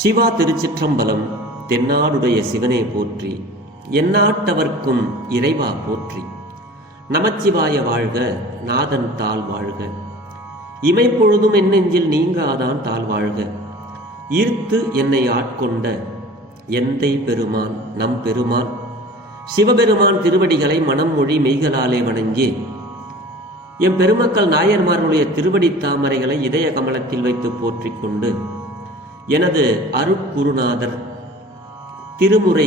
சிவா திருச்சிற்றம்பலம். தென்னாடுடைய சிவனே போற்றி, எந்நாட்டவர்க்கும் இறைவா போற்றி. நமச்சிவாய வாழ்க, நாதன் தாள் வாழ்க. இமைப்பொழுதும் என் நெஞ்சில் நீங்காதான் தாழ் வாழ்க. ஈர்த்து என்னை ஆட்கொண்ட எந்தை பெருமான் நம் பெருமான் சிவபெருமான் திருவடிகளை மனம் மொழி மெய்களாலே வணங்கி எம் பெருமக்கள் நாயன்மார்களுடைய திருவடி தாமரைகளை இதய கமலத்தில் வைத்து போற்றிக் கொண்டு எனது அருட்குருநாதர் திருமுறை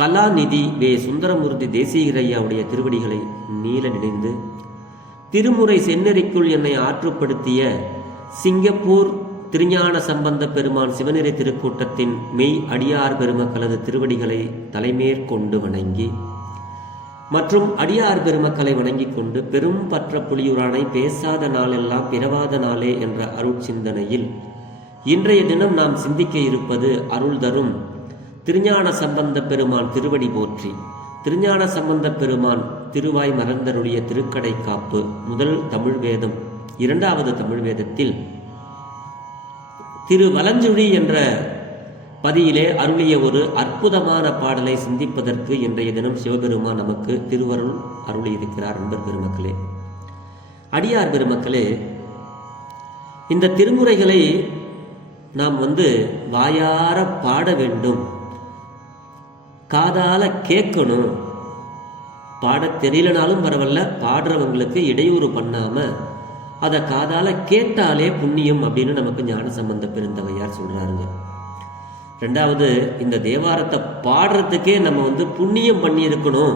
கலாநிதி வே சுந்தரமூர்த்தி தேசிகரையாவுடைய திருவடிகளை நீல நினைந்து திருமுறை செந்நெறிக்குள் என்னை ஆற்றுப்படுத்திய சிங்கப்பூர் திருஞான சம்பந்த பெருமான் சிவநெறி திருக்கூட்டத்தின் மெய் அடியார் பெருமக்களது திருவடிகளை தலைமேற்கொண்டு வணங்கி மற்றும் அடியார் பெருமக்களை வணங்கிக் கொண்டு பெரும் பற்ற புலியுரானை பேசாத நாளெல்லாம் பிறவாத நாளே என்ற அருட்சிந்தனையில் இன்றைய தினம் நாம் சிந்திக்க இருப்பது அருள் தரும் திருஞான சம்பந்த பெருமான் திருவடி போற்றி. திருஞான சம்பந்த பெருமான் திருவாய் மறந்தருடைய திருக்கடை காப்பு முதல் தமிழ் வேதம், இரண்டாவது தமிழ் வேதத்தில் திரு வலஞ்சுழி என்ற பதியிலே அருளிய ஒரு அற்புதமான பாடலை சிந்திப்பதற்கு இன்றைய தினம் சிவபெருமான் நமக்கு திருவருள் அருளியிருக்கிறார். அன்பர் பெருமக்களே, அடியார் பெருமக்களே, இந்த திருமுறைகளை நாம் வாயார பாட வேண்டும், காதால கேட்கணும். பாட தெரியலனாலும் பரவாயில்ல, பாடுறவங்களுக்கு இடையூறு பண்ணாம அதை காதால கேட்டாலே புண்ணியம் அப்படின்னு நமக்கு ஞான சம்பந்த பெருந்தகையார் சொல்றாருங்க. ரெண்டாவது, இந்த தேவாரத்தை பாடுறதுக்கே நம்ம புண்ணியம் பண்ணி இருக்கணும்.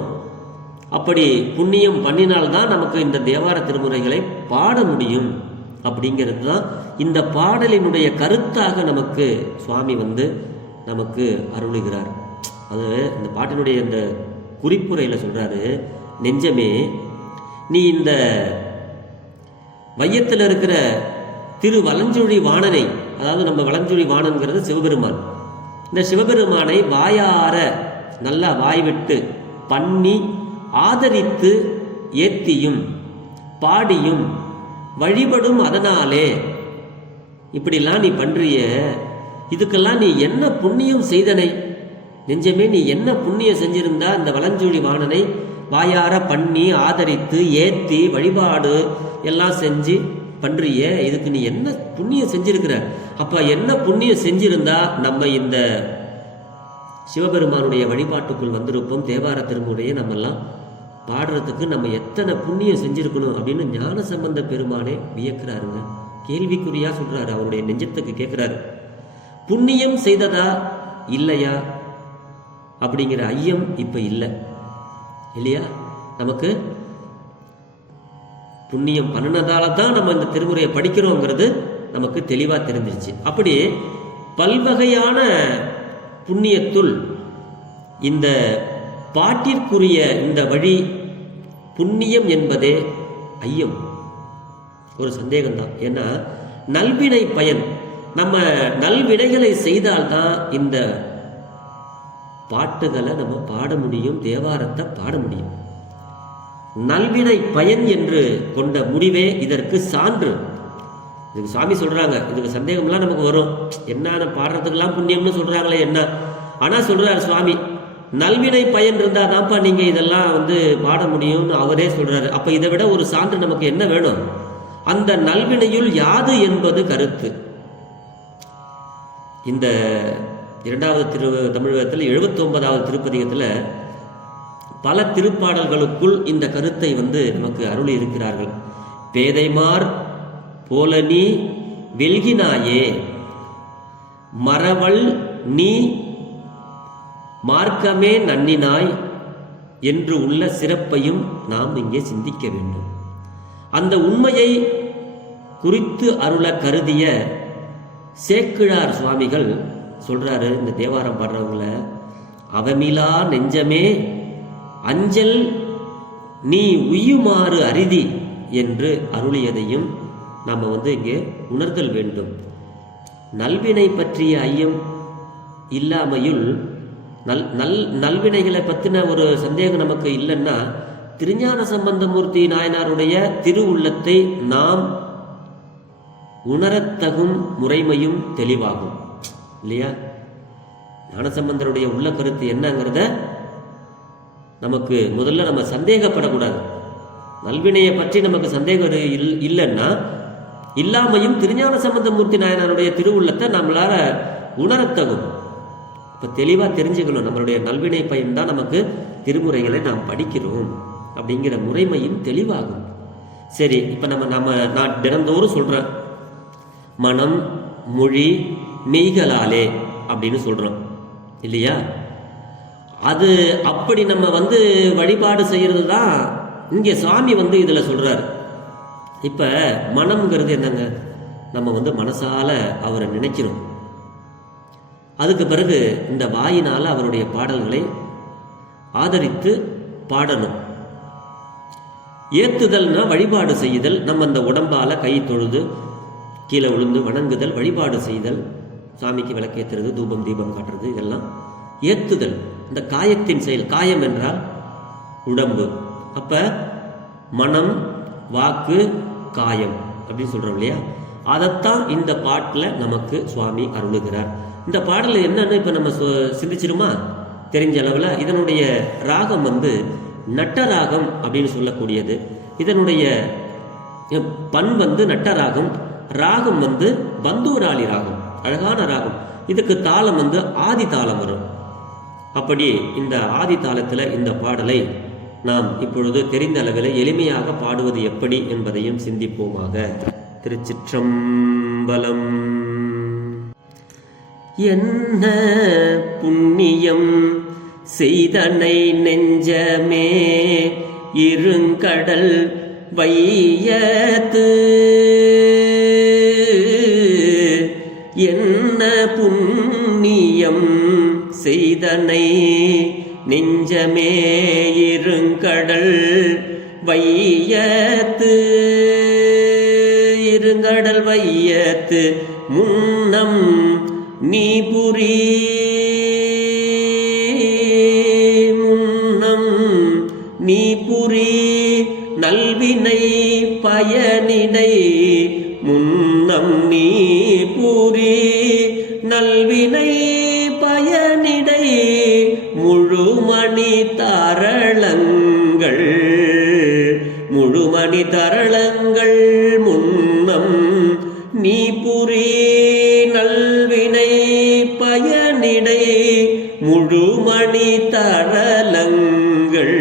அப்படி புண்ணியம் பண்ணினால்தான் நமக்கு இந்த தேவார திருமுறைகளை பாட முடியும். அப்படிங்கிறது தான் இந்த பாடலினுடைய கருத்தாக நமக்கு சுவாமி நமக்கு அருளுகிறார். அது இந்த பாட்டினுடைய இந்த குறிப்புரையில் சொல்றாரு, நெஞ்சமே நீ இந்த வையத்தில் இருக்கிற திரு வலஞ்சுழி வாணனை, அதாவது நம்ம வலஞ்சுழி வாணன்கிறது சிவபெருமான், இந்த சிவபெருமானை வாயார நல்லா வாய்விட்டு பண்ணி ஆதரித்து ஏத்தியும் பாடியும் வழிபடும். அதனாலே இப்படிலாம் நீ பண்றிய, இதுக்கெல்லாம் நீ என்ன புண்ணியம் செய்தனை? நெஞ்சமே, நீ என்ன புண்ணியம் செஞ்சிருந்தா இந்த வலஞ்சுழி வாணனை வாயார பண்ணி ஆதரித்து ஏத்தி வழிபாடு எல்லாம் செஞ்சு பண்றிய, இதுக்கு நீ என்ன புண்ணியம் செஞ்சிருக்கிற? அப்ப என்ன புண்ணியம் செஞ்சிருந்தா நம்ம இந்த சிவபெருமானுடைய வழிபாட்டுக்குள் வந்திருப்போம். தேவார திருமுறையை நம்மெல்லாம் பாடுறதுக்கு நம்ம எத்தனை புண்ணியம் செஞ்சிருக்கணும் அப்படின்னு ஞான சம்பந்த பெருமானே வியக்கிறாருங்க. கேள்விக்குறியா சொல்றாரு, அவருடைய நெஞ்சத்துக்கு கேட்கிறாரு. புண்ணியம் செய்ததா இல்லையா அப்படிங்கிற ஐயம் இப்ப இல்லை இல்லையா? நமக்கு புண்ணியம் பண்ணினதால தான் நம்ம இந்த திருமுறையை படிக்கிறோங்கிறது நமக்கு தெளிவா தெரிஞ்சிருச்சு. அப்படி பல்வகையான புண்ணியத்துள் இந்த பாட்டிற்குரிய இந்த வழி புண்ணியம் என்பதே ஐயம், ஒரு சந்தேகம்தான். ஏன்னா நல்வினை பயன், நம்ம நல்வினைகளை செய்தால்தான் இந்த பாட்டுகளை நம்ம பாட முடியும், தேவாரத்தை பாட முடியும். நல்வினை பயன் என்று கொண்ட முடிவே இதற்கு சான்று. இதுக்கு சுவாமி சொல்றாங்க, இதுக்கு சந்தேகம்லாம் நமக்கு வரும், என்ன பாடுறதுக்கெல்லாம் புண்ணியம்னு சொல்றாங்களே என்ன. ஆனா சொல்றாரு சுவாமி, நல்வினை பயன் இருந்தா தான்ப்பா நீங்க இதெல்லாம் பாட முடியும்னு அவரே சொல்றாரு. அப்ப இதை விட ஒரு சான்று நமக்கு என்ன வேணும்? அந்த நல்வினையுள் யாது என்பது கருத்து. இந்த இரண்டாவது தமிழகத்தில் 79வது திருப்பதிகத்தில் பல திருப்பாடல்களுக்குள் இந்த கருத்தை நமக்கு அருளி இருக்கிறார்கள். பேதைமார் போல நீ வெல்கினாயே, மறவள் நீ மார்க்கமே நன்னினாய் என்று உள்ள சிறப்பையும் நாம் இங்கே சிந்திக்க வேண்டும். அந்த உண்மையை குறித்து அருள கருதிய சேக்கிழார் சுவாமிகள் சொல்றாரு, இந்த தேவாரம் பாடுறவங்கள, அவமிலா நெஞ்சமே அஞ்சல் நீ உய்யுமாறு அரிதி என்று அருளியதையும் நாம் இங்கே உணர்தல் வேண்டும். நல்வினை பற்றிய ஐயம் இல்லாமையுள் நல்வினைகளை பற்றின ஒரு சந்தேகம் நமக்கு இல்லைன்னா திருஞான சம்பந்தமூர்த்தி நாயனாருடைய திருவுள்ளத்தை நாம் உணரத்தகும் முறைமையும் தெளிவாகும். இல்லையா? ஞானசம்பந்தருடைய உள்ள கருத்து என்னங்கிறத நமக்கு முதல்ல நம்ம சந்தேகப்படக்கூடாது. நல்வினையை பற்றி நமக்கு சந்தேகம் இல்லைன்னா இல்லாமையும் திருஞான சம்பந்தமூர்த்தி நாயனாருடைய திருவுள்ளத்தை நம்மளால உணரத்தகும். இப்போ தெளிவாக தெரிஞ்சுக்கணும், நம்மளுடைய நல்வினை பயன் தான் நமக்கு திருமுறைகளை நாம் படிக்கிறோம் அப்படிங்கிற முறைமையும் தெளிவாகும். சரி, இப்போ நான் தினந்தோறும் சொல்கிறேன், மனம் மொழி மெய்களாலே அப்படின்னு சொல்கிறோம் இல்லையா? அது அப்படி நம்ம வழிபாடு செய்கிறது தான் இங்கே சுவாமி இதில் சொல்கிறார். இப்போ மனம்ங்கிறது என்னங்க? நம்ம மனசால அவரை நினைக்கிறோம். அதுக்கு பிறகு இந்த வாயினால் அவருடைய பாடல்களை ஆதரித்து பாடணும். ஏத்துதல்னா வழிபாடு செய்தல். நம்ம அந்த உடம்பால கை தொழுது கீழே விழுந்து வணங்குதல், வழிபாடு செய்தல், சாமிக்கு விளக்கேற்றுறது, தூபம் தீபம் காட்டுறது, இதெல்லாம் ஏத்துதல். இந்த காயத்தின் செயல். காயம் என்றால் உடம்பு. அப்ப மனம் வாக்கு காயம் அப்படின்னு சொல்றோம் இல்லையா? அதைத்தான் இந்த பாட்டில் நமக்கு சுவாமி அருளுகிறார். இந்த பாடல் என்னன்னு இப்ப நம்ம சிந்திச்சிருமா? தெரிஞ்ச அளவில் இதனுடைய ராகம் நட்ட ராகம் அப்படின்னு சொல்லக்கூடியது. இதனுடைய பண் நட்ட ராகம் பந்தூராளி ராகம், அழகான ராகம். இதுக்கு தாளம் ஆதி தாளம் வரும். அப்படி இந்த ஆதி தாளத்தில் இந்த பாடலை நாம் இப்பொழுது தெரிந்த அளவில் எளிமையாக பாடுவது எப்படி என்பதையும் சிந்திப்போமாக. திருச்சிற்றம்பலம். என்ன புண்ணியம் செய்தனை நெஞ்சமே இருங்கடல் வையத்து, என்ன புண்ணியம் செய்தனை நெஞ்சமே இருங்கடல் வையத்து, இருங்கடல் வையத்து முன்னம் நீ புரி, முன்னம் நீ புரி நல்வினை பயனிடை, முன்னம் நீ புரி நல்வினை பயனிடை, முழுமணி தரளங்கள், முழுமணி தரளங்கள் முன்னம் நீ புரி நல்வினை பயனிடை, முழுமணி தரளங்கள்.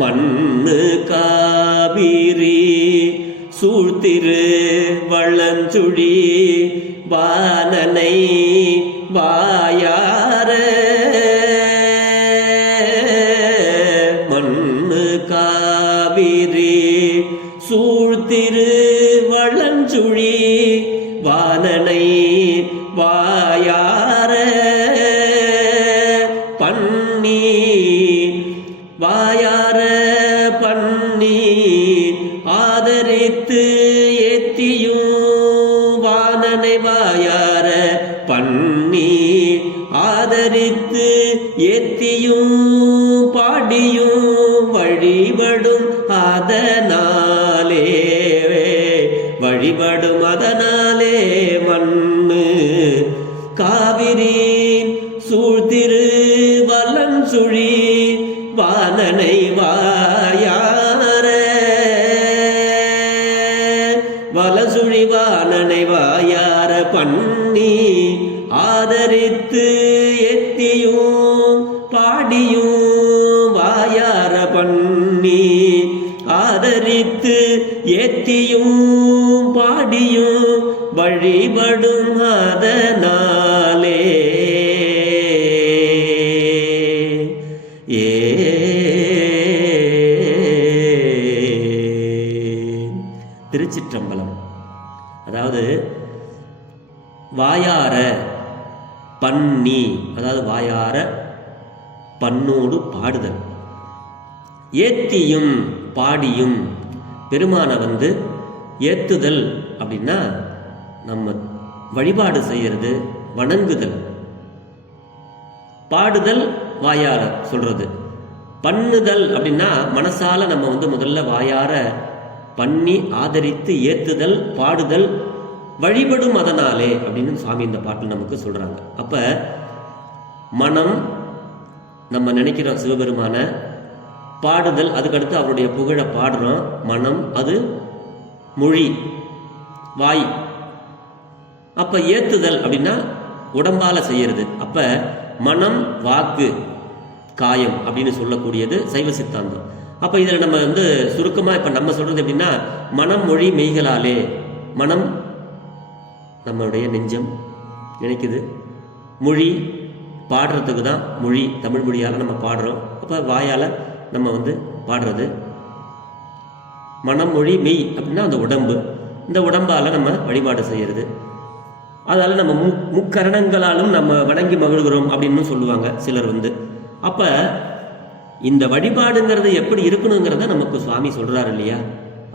மண்ணு காவிரி சூழ்த்திரு வளஞ்சுழி வானனை வாயார, மண்ணு காவிரி சூழ்த்திரு வளஞ்சுழி வானனை வாயார, பண்ணி வாயார பண்ணி ஆதரித்து ஏத்தியும், வானனை வாயார பண்ணி ஆதரித்து ஏத்தியும் பாடியும் வழிபடும் அதனாலே, வழிபடும் அதனாலே, மண்ணு காவிரி சூழ்த்திரு வலஞ்சுழி வானனை வாயார, வலசுழி வானனை வாயார பண்ணி ஆதரித்து எத்தியும் பாடியும், வாயார பண்ணி ஆதரித்து ஏத்தியும் பாடியும் வழிபடும் அதனாலே. திருச்சிற்றம்பலம். அதாவது வாயார பண்ணி, அதாவது வாயார பண்ணோடு பாடுதல், ஏத்தியும் பாடியும். பெருமான ஏத்துதல் அப்படின்னா நம்ம வழிபாடு செய்யறது, வணங்குதல். பாடுதல் வாயார சொல்றது. பண்ணுதல் அப்படின்னா மனசால நம்ம முதல்ல வாயார பண்ணி ஆதரித்து ஏத்துதல், பாடுதல், வழிபடும் அதனாலே அப்படின்னு சுவாமி இந்த பாட்டில் நமக்கு சொல்றாங்க. அப்ப மனம் நம்ம நினைக்கிறோம் சிவபெருமான, பாடுதல், அதுக்கடுத்து அவருடைய புகழ பாடுறோம். மனம், அது மொழி, வாய். அப்ப ஏத்துதல் அப்படின்னா உடம்பால செய்யறது. அப்ப மனம், வாக்கு, காயம் அப்படின்னு சொல்லக்கூடியது சைவ சித்தாந்தம். அப்ப இதுல நம்ம சுருக்கமா இப்ப நம்ம சொல்றது எப்படின்னா, மனம், மொழி, மெய்களாலே. மனம் நம்மளுடைய நெஞ்சம் நினைக்குது, மொழி பாடுறதுக்கு தான் மொழி, தமிழ் மொழியால் நம்ம பாடுறோம். அப்போ வாயால் நம்ம பாடுறது. மனம், மொழி, மெய் அப்படின்னா அந்த உடம்பு, இந்த உடம்பால் நம்ம வழிபாடு செய்கிறது. அதால் நம்ம முக்கரணங்களாலும் நம்ம வணங்கி மகிழ்கிறோம் அப்படின்னு சொல்லுவாங்க சிலர். அப்போ இந்த வழிபாடுங்கிறது எப்படி இருக்கணுங்கிறத நமக்கு சுவாமி சொல்கிறார் இல்லையா,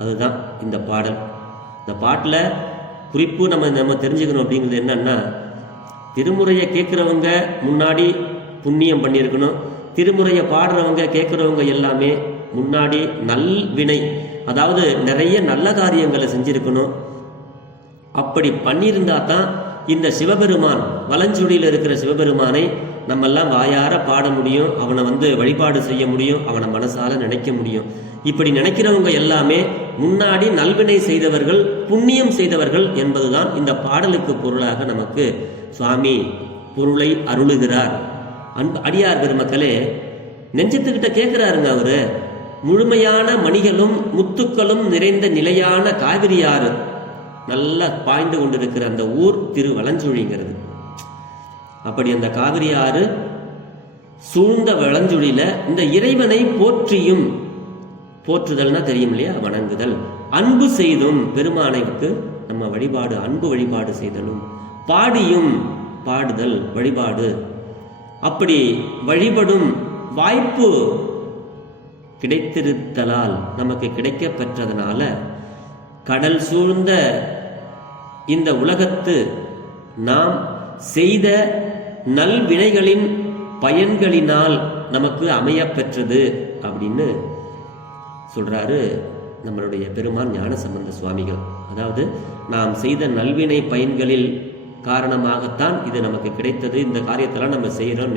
அதுதான் இந்த பாடல். இந்த பாட்டில் குறிப்பு நம்ம தெரிஞ்சுக்கணும் அப்படிங்கிறது என்னன்னா, திருமுறையை கேட்குறவங்க முன்னாடி புண்ணியம் பண்ணியிருக்கணும். திருமுறையை பாடுறவங்க கேட்குறவங்க எல்லாமே முன்னாடி நல்வினை, அதாவது நிறைய நல்ல காரியங்களை செஞ்சிருக்கணும். அப்படி பண்ணியிருந்தா தான் இந்த சிவபெருமான், வலஞ்சுழியில் இருக்கிற சிவபெருமானை நம்மெல்லாம் வாயார பாட முடியும், அவனை வழிபாடு செய்ய முடியும், அவனை மனசால நினைக்க முடியும். இப்படி நினைக்கிறவங்க எல்லாமே முன்னாடி நல்வினை செய்தவர்கள், புண்ணியம் செய்தவர்கள் என்பதுதான் இந்த பாடலுக்கு பொருளாக நமக்கு சுவாமி பொருளை அருளுகிறார். அடியார் பெருமக்களே, நெஞ்சத்துக்கிட்ட கேட்கிறாருங்க அவரு. முழுமையான மணிகளும் முத்துக்களும் நிறைந்த நிலையான காவிரி ஆறு நல்லா பாய்ந்து கொண்டிருக்கிற அந்த ஊர் திருவலஞ்சுழிங்கிறது. அப்படி அந்த காவிரி ஆறு சூழ்ந்த வலஞ்சுழியில இந்த இறைவனை போற்றியும், போற்றுதல்னா தெரியும் இல்லையா, வணங்குதல், அன்பு செய்தும், பெருமானைக்கு நம்ம வழிபாடு, அன்பு வழிபாடு செய்தலும், பாடியும், பாடுதல் வழிபாடு. அப்படி வழிபடும் வாய்ப்பு கிடைத்திருத்தலால், நமக்கு கிடைக்க பெற்றதனால, கடல் சூழ்ந்த இந்த உலகத்து நாம் செய்த நல்வினைகளின் பயன்களினால் நமக்கு அமைய பெற்றது அப்படின்னு சொல்றாரு நம்மளுடைய பெருமான் ஞானசம்பந்த சுவாமிகள். அதாவது நாம் செய்த நல்வினை பயன்களில் காரணமாகத்தான் இது நமக்கு கிடைத்தது. இந்த காரியத்தெல்லாம் நம்ம செய்யறோம்.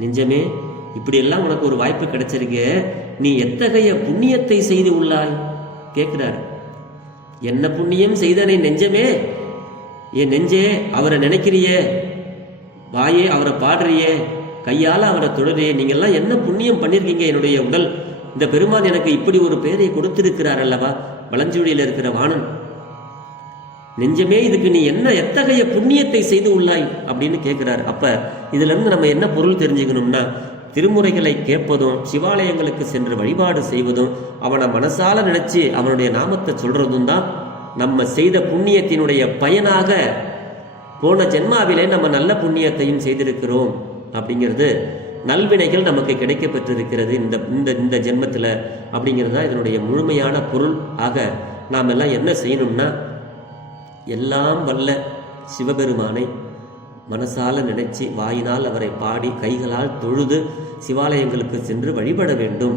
நெஞ்சமே, இப்படியெல்லாம் உனக்கு ஒரு வாய்ப்பு கிடைச்சிருக்க, நீ எத்தகைய புண்ணியத்தை செய்து உள்ளாய் கேட்கிறார். என்ன புண்ணியம் செய்தனை நெஞ்சமே, என் நெஞ்சே அவரை நினைக்கிறியே, வாயே அவரை பாடுறியே, கையால அவரை தொழுறியே, நீங்கெல்லாம் என்ன புண்ணியம் பண்ணிருக்கீங்க. என்னுடைய உடல், இந்த பெருமான் எனக்கு இப்படி ஒரு பேரை கொடுத்திருக்கிறார் அல்லவா, வலஞ்சுழியில் இருக்கிற வாணன். நெஞ்சமே, இதுக்கு நீ என்ன எத்தகைய புண்ணியத்தை செய்து உள்ளாய் அப்படின்னு கேட்கிறார். அப்ப இதுல இருந்து நம்ம என்ன பொருள் தெரிஞ்சுக்கணும்னா, திருமுறைகளை கேட்பதும், சிவாலயங்களுக்கு சென்று வழிபாடு செய்வதும், அவனை மனசால நினைச்சு அவனுடைய நாமத்தை சொல்றதும் தான் நம்ம செய்த புண்ணியத்தினுடைய பயனாக போன ஜென்மாவிலே நம்ம நல்ல புண்ணியத்தையும் செய்திருக்கிறோம் அப்படிங்கிறது, நல்வினைகள் நமக்கு கிடைக்க பெற்றிருக்கிறது இந்த ஜென்மத்தில் அப்படிங்கிறது தான் இதனுடைய முழுமையான பொருள். ஆக நாம் எல்லாம் என்ன செய்யணும்னா, எல்லாம் வல்ல சிவபெருமானை மனசால நினைச்சு, வாயினால் அவரை பாடி, கைகளால் தொழுது சிவாலயங்களுக்கு சென்று வழிபட வேண்டும்.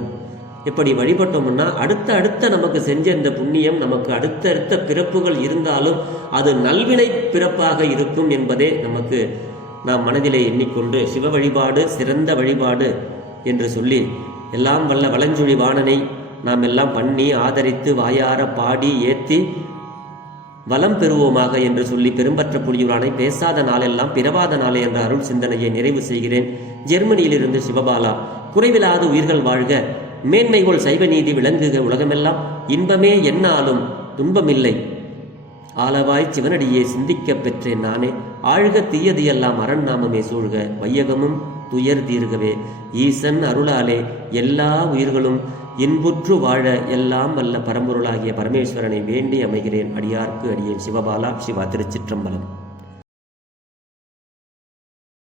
இப்படி வழிபட்டோம்னா அடுத்த நமக்கு செஞ்ச இந்த புண்ணியம் நமக்கு அடுத்த பிறப்புகள் இருந்தாலும் அது நல்வினை பிறப்பாக இருக்கும் என்பதே நமக்கு நாம் மனதிலே எண்ணிக்கொண்டு, சிவ வழிபாடு சிறந்த வழிபாடு என்று சொல்லி, எல்லாம் வல்ல வலஞ்சுழி வாணனை நாம் எல்லாம் பண்ணி ஆதரித்து வாயார பாடி ஏற்றி வலம் பெறுவோமாக என்று சொல்லி, பெரும்பற்ற புலியூரானை பேசாத நாளெல்லாம் பிறவாத நாளே என்ற அருள் சிந்தனையை நிறைவு செய்கிறேன். ஜெர்மனியிலிருந்து சிவபாலா. குறைவில்லாத உயிர்கள் வாழ்க, மேன்மைகோள் சைவ நீதி விளங்குக, உலகமெல்லாம் இன்பமே என்னாலும் துன்பமில்லை, ஆளவாய் சிவனடியே சிந்திக்க பெற்றேன் நானே, ஆழ்க தீயது எல்லாம் அரண் நாமமே சூழ்க, வையகமும் துயர் தீர்கவே, ஈசன் அருளாலே எல்லா உயிர்களும் இன்புற்று வாழ எல்லாம் வல்ல பரம்பொருளாகிய பரமேஸ்வரனை வேண்டி அமைகிறேன். அடியார்க்கு அடியேன் சிவபாலா. சிவா. திருச்சிற்றம்பலம்.